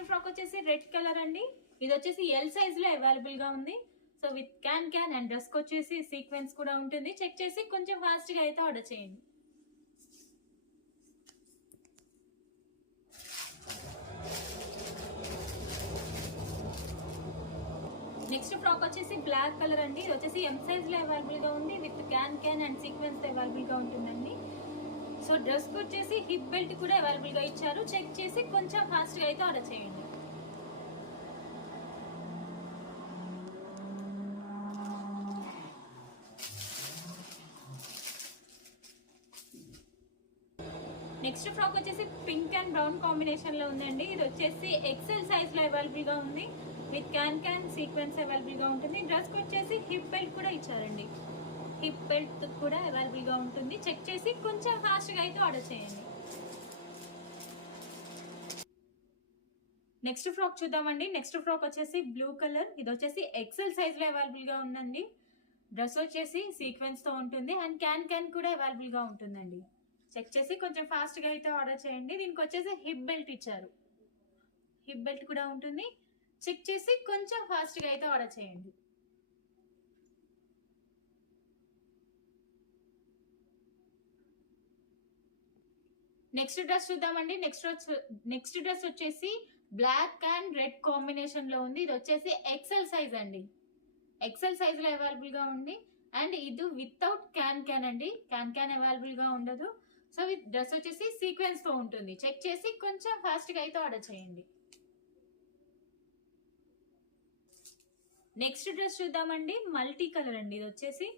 Next frock వచ్చేసి red colour అండి. ఇది వచ్చేసి ఎల్ సైజ్ లో అవైలబుల్ గా ఉంది. So with can and dress వచ్చేసి సీక్వెన్స్ కూడా ఉంటుంది. చెక్ చేసి కొంచెం ఫాస్ట్ గా అయితే ఆర్డర్ చేయండి. నెక్స్ట్ ఫ్రాక్ వచ్చేసి బ్లాక్ కలర్ అండి. ఇది వచ్చేసి ఎం సైజ్ లో అవైలబుల్ గా ఉంది. With can and sequence available గా ఉంటుందండి. సో డ్రెస్ వచ్చేసి హిప్ బెల్ట్ కూడా అవైలబుల్ గా ఇచ్చారు. చెక్ చేసి కొంచెం ఫాస్ట్ గా అయితే ఆర్డర్ చేయండి. నెక్స్ట్ ఫ్రాక్ వచ్చేసి పింక్ అండ్ బ్రౌన్ కాంబినేషన్ లో ఉందండి. ఇది వచ్చేసి ఎక్సెల్ సైజ్ లో అవైలబుల్ గా ఉంది. విత్ క్యాన్ సీక్వెన్స్ అవైలబుల్ గా ఉంటుంది. డ్రెస్ వచ్చేసి హిప్ బెల్ట్ కూడా ఇచ్చారండి. హిప్ బెల్ట్ కూడా అవైలబుల్ గా ఉంటుంది. చెక్ చేసి కొంచెం ఫాస్ట్ గా అయితే ఆర్డర్ చేయండి. నెక్స్ట్ ఫ్రాక్ చూద్దామండి. నెక్స్ట్ ఫ్రాక్ వచ్చేసి బ్లూ కలర్. ఇది వచ్చేసి ఎక్సెల్ సైజ్ లో అవైలబుల్ గా ఉందండి. డ్రెస్ వచ్చేసి సీక్వెన్స్ తో ఉంటుంది అండ్ క్యాన్ కూడా అవైలబుల్ గా ఉంటుందండి. చెక్ చేసి కొంచెం ఫాస్ట్ గా అయితే ఆర్డర్ చేయండి. దీనికి వచ్చేసి హిప్ బెల్ట్ ఇచ్చారు. హిప్ బెల్ట్ కూడా ఉంటుంది. చెక్ చేసి కొంచెం ఫాస్ట్ గా అయితే ఆర్డర్ చేయండి. నెక్స్ట్ డ్రెస్ చూద్దామండి. నెక్స్ట్ డ్రెస్ వచ్చేసి బ్లాక్ అండ్ రెడ్ కాంబినేషన్ లో ఉంది. ఇది వచ్చేసి ఎక్సెల్ సైజ్ అండి. ఎక్సెల్ సైజ్ లో అవైలబుల్ గా ఉంది అండ్ ఇది వితౌట్ క్యాన్ అండి. క్యాన్ అవైలబుల్ గా ఉండదు. సో డ్రెస్ వచ్చేసి సీక్వెన్స్ తో ఉంటుంది. చెక్ చేసి కొంచెం ఫాస్ట్ గా అయితే ఆర్డర్ చేయండి. నెక్స్ట్ డ్రెస్ చూద్దామండి. మల్టీ కలర్ అండి. ఇది వచ్చేసి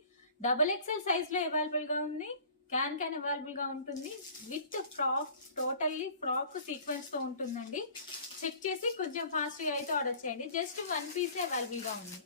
XXL సైజ్ లో అవైలబుల్ గా ఉంది. క్యాన్ అవైలబుల్ గా ఉంటుంది. With frock, totally frock sequence తో ఉంటుందండి. చెక్ చేసి కొంచెం ఫాస్ట్ గా అయితే ఆర్డర్ చేయండి. జస్ట్ 1 పీస్ అవైలబుల్ గా ఉంది.